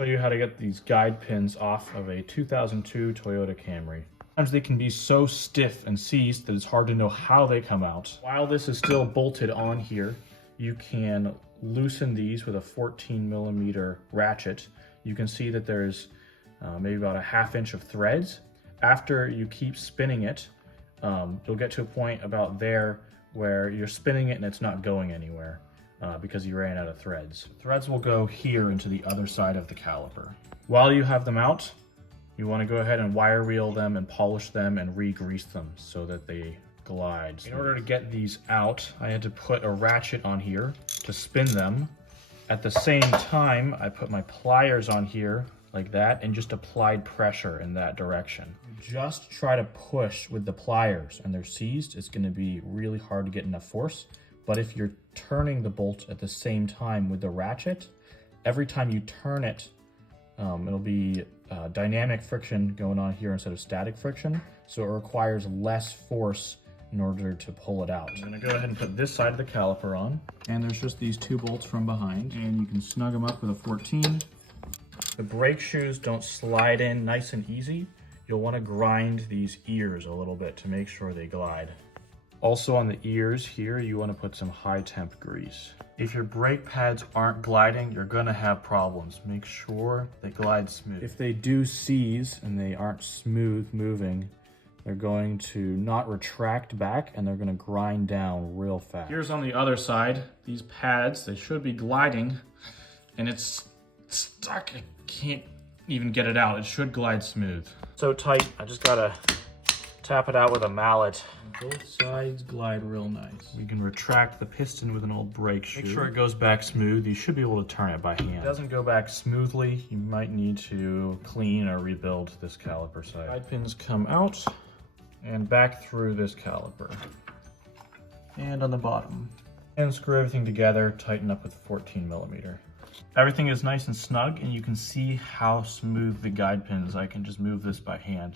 Show you how to get these guide pins off of a 2002 Toyota Camry. Sometimes they can be so stiff and seized that it's hard to know how they come out. While this is still bolted on here, you can loosen these with a 14mm ratchet. You can see that there's maybe about a ½ inch of threads. After you keep spinning it, you'll get to a point about there where you're spinning it and it's not going anywhere. Because you ran out of threads. Threads will go here into the other side of the caliper. While you have them out, you want to go ahead and wire reel them and polish them and re-grease them so that they glide. In order to get these out, I had to put a ratchet on here to spin them. At the same time, I put my pliers on here like that and just applied pressure in that direction. Just try to push with the pliers and they're seized. It's going to be really hard to get enough force. But if you're turning the bolt at the same time with the ratchet, every time you turn it, it'll be dynamic friction going on here instead of static friction. So it requires less force in order to pull it out. I'm gonna go ahead and put this side of the caliper on. And there's just these two bolts from behind. And you can snug them up with a 14. The brake shoes don't slide in nice and easy. You'll wanna grind these ears a little bit to make sure they glide. Also on the ears here, you want to put some high temp grease. If your brake pads aren't gliding, you're going to have problems. Make sure they glide smooth. If they do seize and they aren't smooth moving, they're going to not retract back and they're going to grind down real fast. Here's on the other side, these pads, they should be gliding and it's stuck. I can't even get it out. It should glide smooth. So tight, I just gotta tap it out with a mallet. Both sides glide real nice. You can retract the piston with an old brake shoe. Make sure it goes back smooth. You should be able to turn it by hand. If it doesn't go back smoothly, you might need to clean or rebuild this caliper side. Guide pins come out and back through this caliper. And on the bottom. And screw everything together, tighten up with 14mm. Everything is nice and snug and you can see how smooth the guide pins. I can just move this by hand.